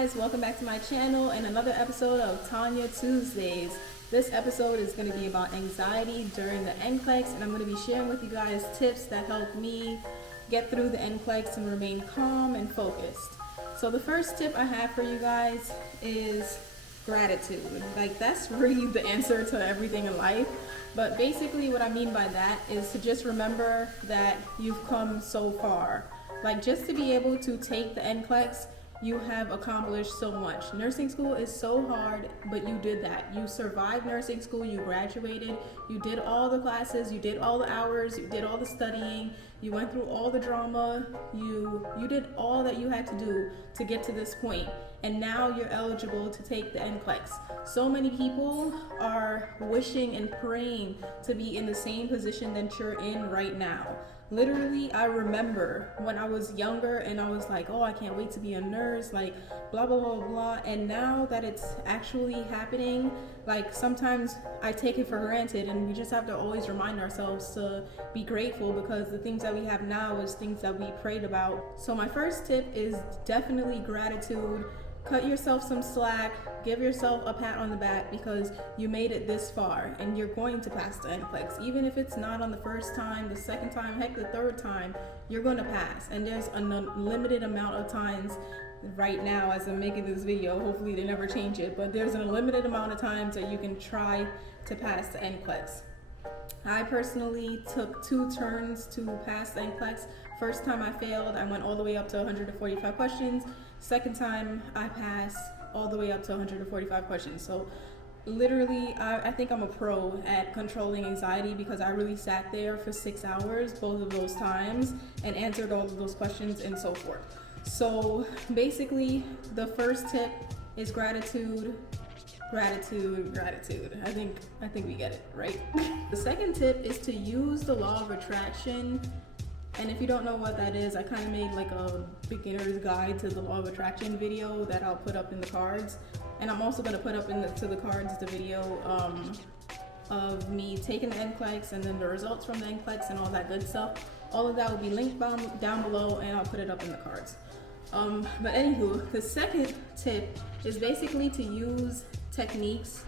guys, welcome back to my channel and another episode of Tonya Tuesdays. This episode is going to be about anxiety during the NCLEX, and I'm going to be sharing with you guys tips that help me get through the NCLEX and remain calm and focused. So the first tip I have for you guys is gratitude. Like, that's really the answer to everything in life. But basically what I mean by that is to just remember that you've come so far. Like, just to be able to take the NCLEX, you have accomplished so much. Nursing school is so hard, but you did that. You survived nursing school, you graduated, you did all the classes, you did all the hours, you did all the studying, you went through all the drama, you did all that you had to do to get to this point. And now you're eligible to take the NCLEX. So many people are wishing and praying to be in the same position that you're in right now. Literally, I remember when I was younger and I was like, oh, I can't wait to be a nurse, like blah, blah, blah, blah. And now that it's actually happening, like sometimes I take it for granted, and we just have to always remind ourselves to be grateful, because the things that we have now is things that we prayed about. So my first tip is definitely gratitude. Cut yourself some slack, give yourself a pat on the back, because you made it this far and you're going to pass the NCLEX. Even if it's not on the first time, the second time, heck, the third time, you're going to pass. And there's a limited amount of times right now as I'm making this video. Hopefully they never change it, but there's a limited amount of times that you can try to pass the NCLEX. I personally took 2 turns to pass the NCLEX. First time I failed, I went all the way up to 145 questions. Second time I passed all the way up to 145 questions. So literally, I think I'm a pro at controlling anxiety, because I really sat there for 6 hours both of those times and answered all of those questions and so forth. So basically, the first tip is gratitude. Gratitude. I think we get it, right? The second tip is to use the law of attraction. And if you don't know what that is, I kind of made like a beginner's guide to the law of attraction video that I'll put up in the cards. And I'm also going to put up to the cards the video of me taking the NCLEX and then the results from the NCLEX and all that good stuff. All of that will be linked down below, and I'll put it up in the cards. But anywho, the second tip is basically to use techniques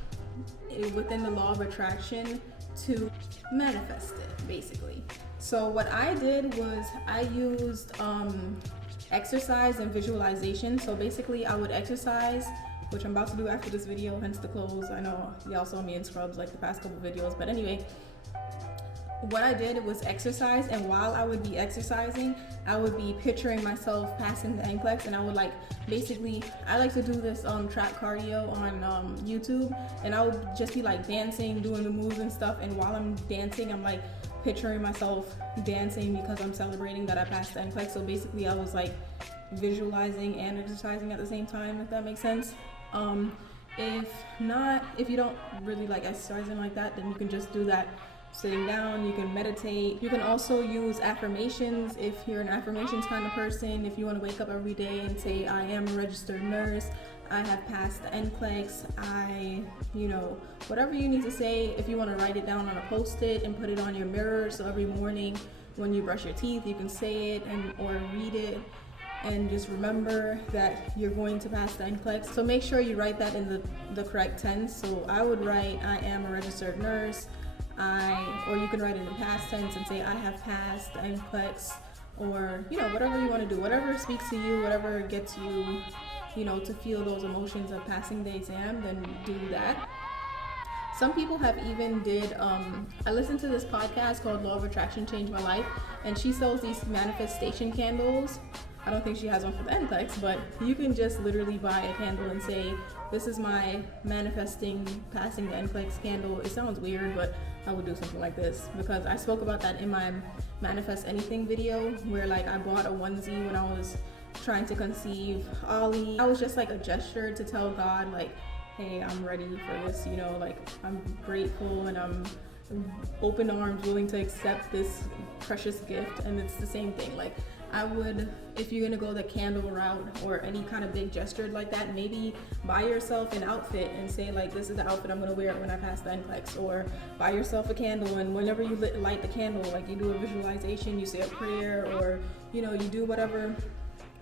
within the law of attraction to manifest it, basically. So what I did was I used exercise and visualization. So basically I would exercise, which I'm about to do after this video, hence the clothes. I know y'all saw me in scrubs like the past couple videos, but anyway, what I did was exercise, and while I would be exercising, I would be picturing myself passing the NCLEX, and I would basically, I like to do this track cardio on YouTube, and I would just be like dancing, doing the moves and stuff, and while I'm dancing, I'm like picturing myself dancing because I'm celebrating that I passed the NCLEX. So basically I was like visualizing and exercising at the same time, if that makes sense. If you don't really like exercising like that, then you can just do that sitting down. You can meditate. You can also use affirmations if you're an affirmations kind of person. If you want to wake up every day and say, I am a registered nurse, I have passed the NCLEX, whatever you need to say. If you want to write it down on a post-it and put it on your mirror, so every morning when you brush your teeth, you can say it or read it, and just remember that you're going to pass the NCLEX. So make sure you write that in the correct tense. So I would write, I am a registered nurse, or you can write it in past tense and say, I have passed the NCLEX, or whatever you want to do, whatever speaks to you, whatever gets you to feel those emotions of passing the exam, then do that. Some people have even I listened to this podcast called Law of Attraction Changed My Life, and she sells these manifestation candles. I don't think she has one for the NCLEX, but you can just literally buy a candle and say, this is my manifesting passing the NCLEX candle. It sounds weird, but I would do something like this, because I spoke about that in my Manifest Anything video, where I bought a onesie when I was trying to conceive Ollie. I was just like a gesture to tell God, hey, I'm ready for this, I'm grateful and I'm open arms, willing to accept this precious gift. And it's the same thing. I would, if you're gonna go the candle route or any kind of big gesture like that, maybe buy yourself an outfit and say this is the outfit I'm gonna wear when I pass the NCLEX, or buy yourself a candle, and whenever you light the candle, you do a visualization, you say a prayer, or you do whatever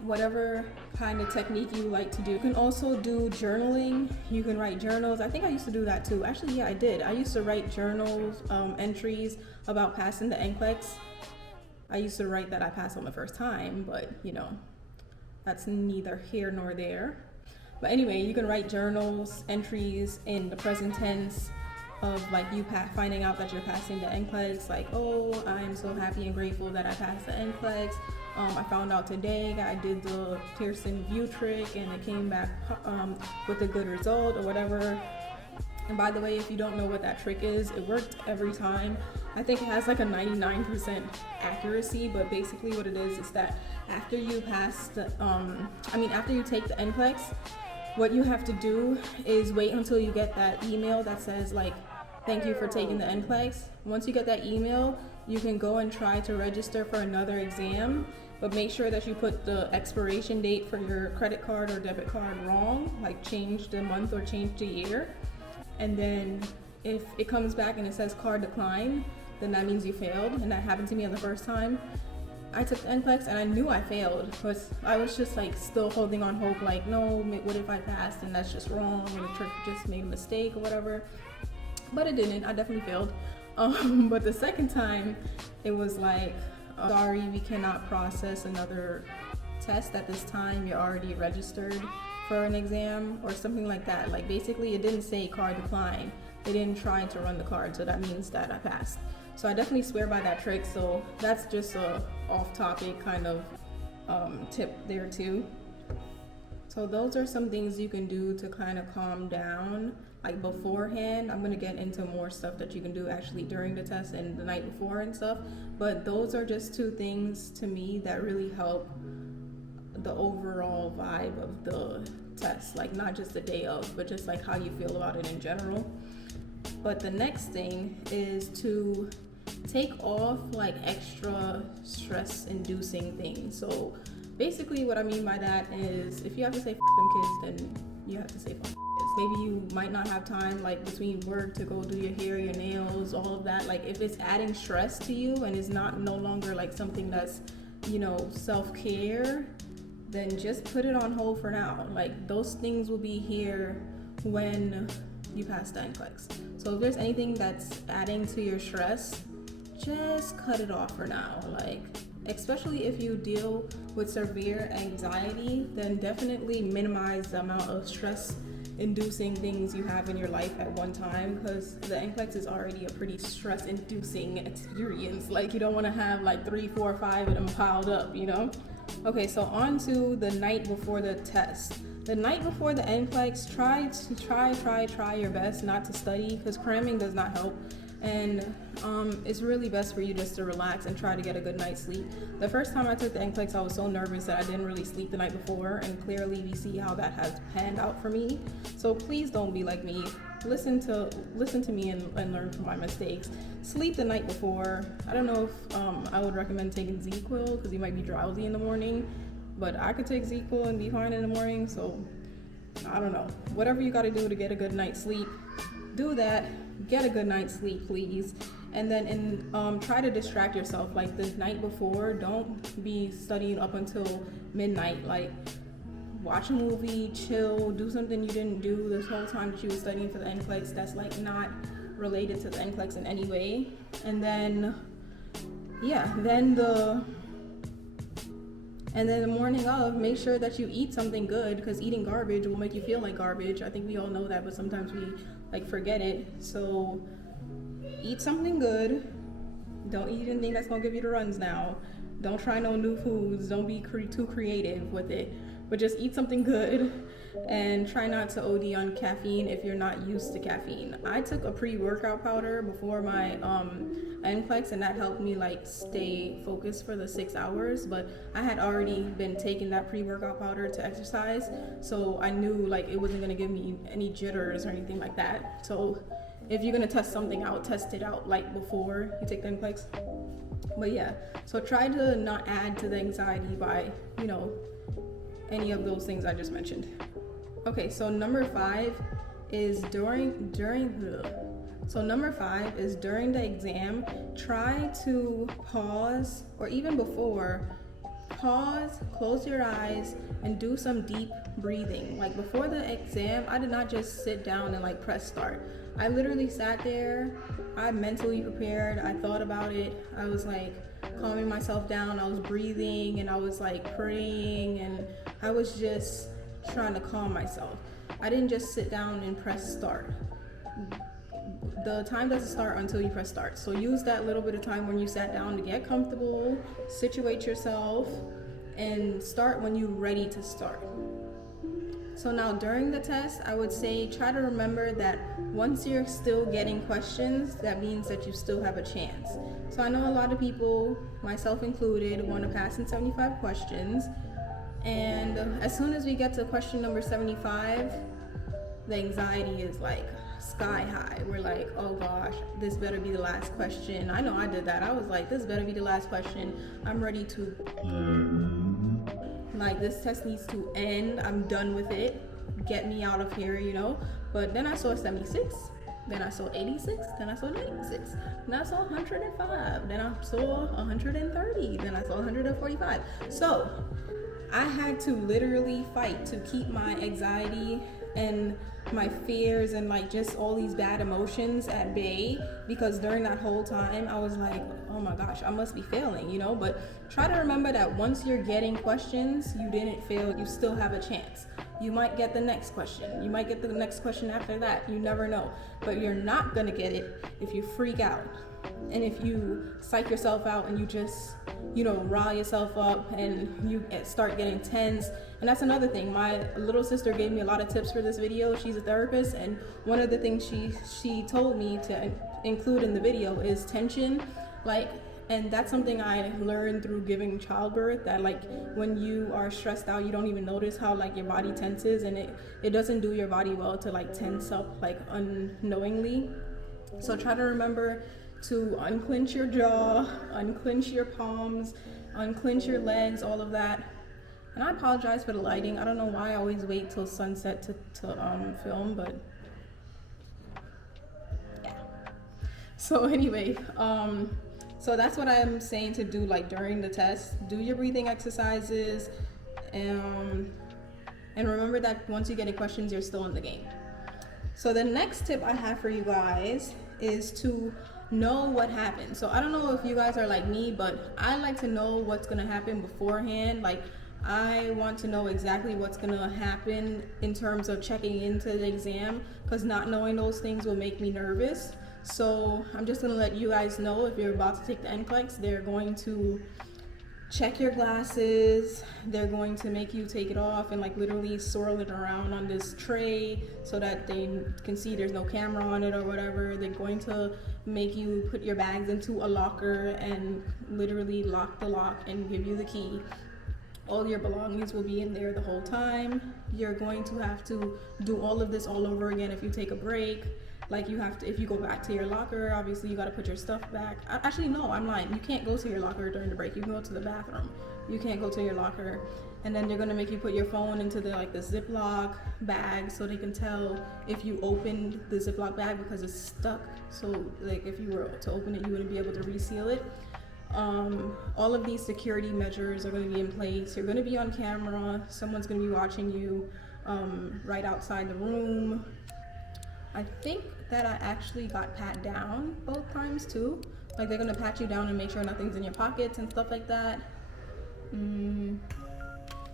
whatever kind of technique you like to do. You can also do journaling. You can write journals. I think I used to do that too. Actually, yeah, I did. I used to write journals, entries about passing the NCLEX. I used to write that I passed on the first time, but you know, that's neither here nor there. But anyway, you can write journals, entries in the present tense of like you finding out that you're passing the NCLEX, like, oh, I'm so happy and grateful that I passed the NCLEX. I found out today I did the Pearson view trick and it came back with a good result or whatever. And by the way, if you don't know what that trick is, it worked every time. I think it has like a 99% accuracy, but basically what it is that after you pass the, after you take the NCLEX, what you have to do is wait until you get that email that says like, thank you for taking the NCLEX. Once you get that email, you can go and try to register for another exam, but make sure that you put the expiration date for your credit card or debit card wrong, like change the month or change the year. And then if it comes back and it says card decline, then that means you failed. And that happened to me on the first time. I took the NCLEX and I knew I failed, but I was just like still holding on hope, like, no, what if I passed and that's just wrong and the trick just made a mistake or whatever. But it didn't. I definitely failed. But the second time, it was like, sorry, we cannot process another test at this time. You're already registered for an exam or something like that. Like basically, it didn't say card decline. They didn't try to run the card, so that means that I passed. So I definitely swear by that trick. So that's just a off-topic kind of tip there too. So those are some things you can do to kind of calm down, like beforehand. I'm gonna get into more stuff that you can do actually during the test and the night before and stuff. But those are just two things to me that really help the overall vibe of the test, like not just the day of, but just like how you feel about it in general. But the next thing is to take off like extra stress inducing things. So basically what I mean by that is if you have to say f them kids, then you have to say f them kids. Maybe you might not have time like between work to go do your hair, your nails, all of that. Like if it's adding stress to you and is no longer like something that's, you know, self-care, then just put it on hold for now. Like those things will be here when you pass the NCLEX. So if there's anything that's adding to your stress, just cut it off for now. Like, especially if you deal with severe anxiety, then definitely minimize the amount of stress inducing things you have in your life at one time, because the NCLEX is already a pretty stress inducing experience. Like you don't want to have like 3, 4, 5 of them piled up, you know? Okay, so on to the night before the test. The night before the NCLEX, try your best not to study, because cramming does not help. And it's really best for you just to relax and try to get a good night's sleep. The first time I took the NCLEX, I was so nervous that I didn't really sleep the night before, and clearly we see how that has panned out for me. So please don't be like me. Listen to me and learn from my mistakes. Sleep the night before. I don't know if I would recommend taking ZQL because you might be drowsy in the morning, but I could take ZQL and be fine in the morning. So I don't know. Whatever you got to do to get a good night's sleep, do that. Get a good night's sleep, please. And then try to distract yourself. Like the night before, don't be studying up until midnight. Like watch a movie, chill, do something you didn't do this whole time that you were studying for the NCLEX that's like not related to the NCLEX in any way. And then the morning of, make sure that you eat something good, because eating garbage will make you feel like garbage. I think we all know that, but sometimes we like forget it. So eat something good. Don't eat anything that's gonna give you the runs now. Don't try no new foods. Don't be too creative with it, but just eat something good and try not to OD on caffeine if you're not used to caffeine. I took a pre-workout powder before my NCLEX, and that helped me like stay focused for the 6 hours, but I had already been taking that pre-workout powder to exercise, so I knew like it wasn't gonna give me any jitters or anything like that. So if you're gonna test something out, test it out like before you take the NCLEX. But yeah, so try to not add to the anxiety by, you know, any of those things I just mentioned. Okay, so number 5 is during the exam, try to pause, or even before, pause, close your eyes, and do some deep breathing. Like before the exam, I did not just sit down and like press start. I literally sat there, I mentally prepared, I thought about it, I was like calming myself down, I was breathing, and I was like praying, and I was just trying to calm myself. I didn't just sit down and press start. The time doesn't start until you press start. So use that little bit of time when you sat down to get comfortable, situate yourself, and start when you're ready to start. So now during the test, I would say try to remember that once you're still getting questions, that means that you still have a chance. So I know a lot of people, myself included, want to pass in 75 questions. And as soon as we get to question number 75, the anxiety is like sky high. We're like, oh gosh, this better be the last question. I know I did that. I was like, this better be the last question. I'm ready to, like, this test needs to end. I'm done with it. Get me out of here, you know? But then I saw 76, then I saw 86, then I saw 96, then I saw 105, then I saw 130, then I saw 145. So I had to literally fight to keep my anxiety and my fears and like just all these bad emotions at bay, because during that whole time I was like, oh my gosh, I must be failing, you know? But try to remember that once you're getting questions, you didn't fail, you still have a chance. You might get the next question, you might get the next question after that, you never know. But you're not gonna get it if you freak out and if you psych yourself out and you just, you know, rile yourself up and you start getting tense. And that's another thing. My little sister gave me a lot of tips for this video. She's a therapist, and one of the things she told me to include in the video is tension. Like, and that's something I learned through giving childbirth, that like when you are stressed out, you don't even notice how like your body tenses, and it doesn't do your body well to like tense up like unknowingly. So try to remember to unclench your jaw, unclench your palms, unclench your legs, all of that. And I apologize for the lighting. I don't know why I always wait till sunset to film, but yeah. So anyway, so that's what I'm saying to do like during the test. Do your breathing exercises, and remember that once you get any questions, you're still in the game. So the next tip I have for you guys is to know what happened. So I don't know if you guys are like me, but I like to know what's gonna happen beforehand. Like, I want to know exactly what's gonna happen in terms of checking into the exam, because not knowing those things will make me nervous. So I'm just gonna let you guys know, if you're about to take the NCLEX, they're going to check your glasses, they're going to make you take it off and like literally swirl it around on this tray so that they can see there's no camera on it or whatever. They're going to make you put your bags into a locker and literally lock the lock and give you the key. All your belongings will be in there the whole time. You're going to have to do all of this all over again if you take a break. Like, you have to, if you go back to your locker, obviously you got to put your stuff back. Actually, no, I'm lying. You can't go to your locker during the break. You can go to the bathroom. You can't go to your locker. And then they're going to make you put your phone into the Ziploc bag so they can tell if you opened the Ziploc bag, because it's stuck. So like if you were to open it, you wouldn't be able to reseal it. All of these security measures are going to be in place. You're going to be on camera. Someone's going to be watching you right outside the room. I think that I actually got pat down both times too. Like, they're going to pat you down and make sure nothing's in your pockets and stuff like that.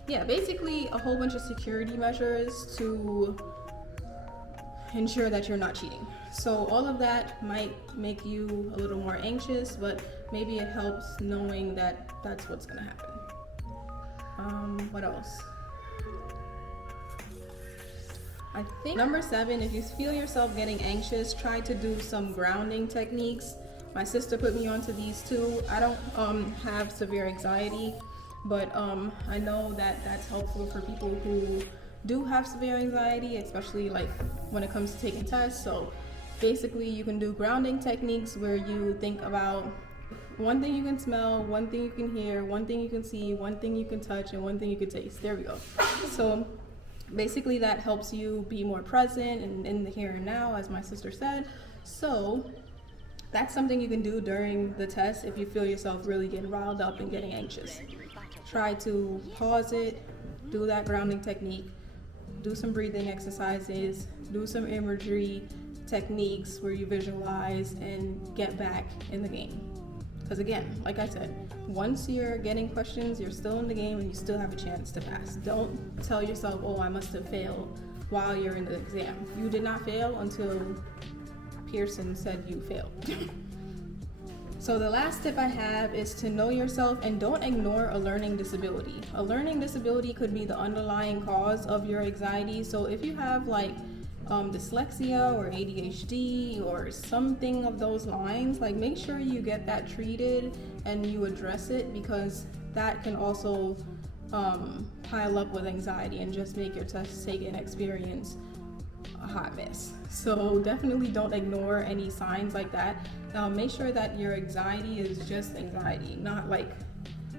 Yeah, basically a whole bunch of security measures to ensure that you're not cheating. So all of that might make you a little more anxious, but maybe it helps knowing that that's what's gonna happen. What else? I think number 7, if you feel yourself getting anxious, try to do some grounding techniques. My sister put me onto these too. I don't have severe anxiety, but I know that that's helpful for people who do have severe anxiety, especially like when it comes to taking tests. So basically you can do grounding techniques where you think about one thing you can smell, one thing you can hear, one thing you can see, one thing you can touch, and one thing you can taste. There we go. So basically that helps you be more present and in the here and now, as my sister said. So that's something you can do during the test if you feel yourself really getting riled up and getting anxious. try to pause it, do that grounding technique, do some breathing exercises, do some imagery techniques where you visualize and get back in the game. Because again, like I said, once you're getting questions, you're still in the game and you still have a chance to pass. Don't tell yourself, oh, I must have failed while you're in the exam. You did not fail until Pearson said you failed. So the last tip I have is to know yourself and don't ignore a learning disability. A learning disability could be the underlying cause of your anxiety. So if you have like dyslexia or ADHD or something of those lines, like make sure you get that treated and you address it, because that can also pile up with anxiety and just make your test taking experience a hot mess. So definitely don't ignore any signs like that. Make sure that your anxiety is just anxiety, not like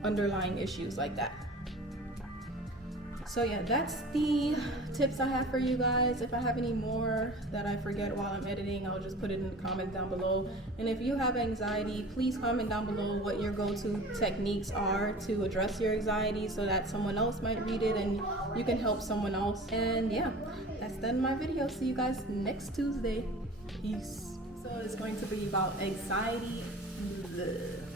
underlying issues like that. So yeah, that's the tips I have for you guys. If I have any more that I forget while I'm editing, I'll just put it in the comments down below. And if you have anxiety, please comment down below what your go-to techniques are to address your anxiety so that someone else might read it and you can help someone else. And yeah, that's done my video. See you guys next Tuesday. Peace. So it's going to be about anxiety. Bleh.